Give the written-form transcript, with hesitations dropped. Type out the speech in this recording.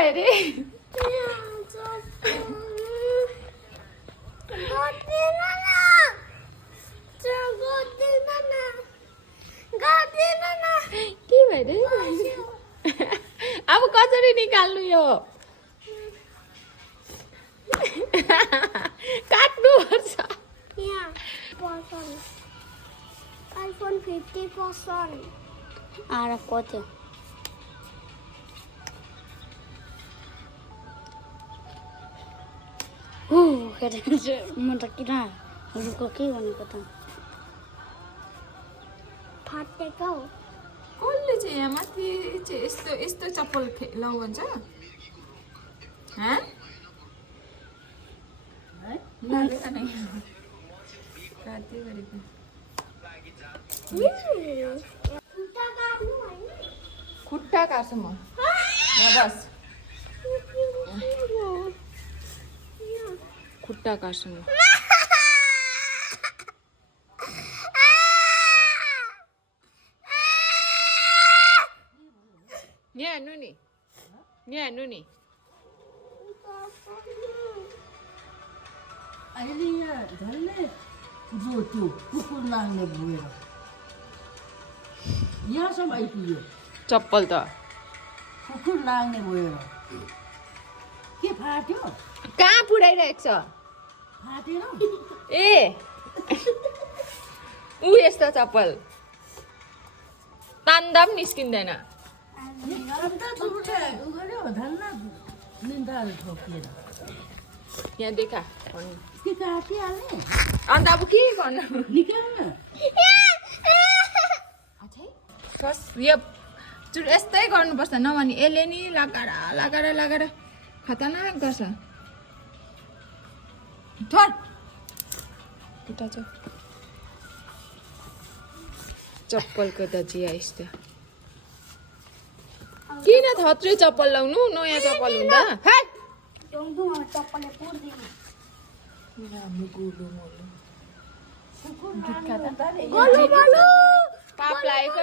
भयो रे के भयो रे अब कसरी निकाल्नु यो काट्नु पर्छ iPhone 50%. आरा कति म त किन रुको के भनेको त फाटेको कसले चाहिँ यहाँ माथि चाहिँ यस्तो यस्तो चप्पल लाउ भन्छ खुट्टा काट्छु म बस खुट्टा काट्छु म यहाँ हेर्नु नि यहाँ हेर्नु नि अहिले यहाँ झन्डै जो त्यो कुकुर लाग्ने भएर यहाँसम्म आइपुग्यो चप्पल त कुकुर लाग्ने भएर के फाट्यो कहाँ पुऱ्याइरहेको छ फाटेन ए ऊ यस्तो चप्पल तान्दा पनि निस्किँदैन अन्त दुटा उ गर्यो धन्न निन्दाहरू ठोकिएर यहाँ देखा के काटिहाल्ने अन्त अब के गर्नु निकाल्न बस यो यस्तै गर्नुपर्छ नभने यसले नि लगाएर खतरनाक गर्छ चप्पलको त जिया यस्तो किन थत्रै चप्पल लाउनु नयाँ चप्पल हुँदा चप्पलले पुर्दिनु पाप लागेको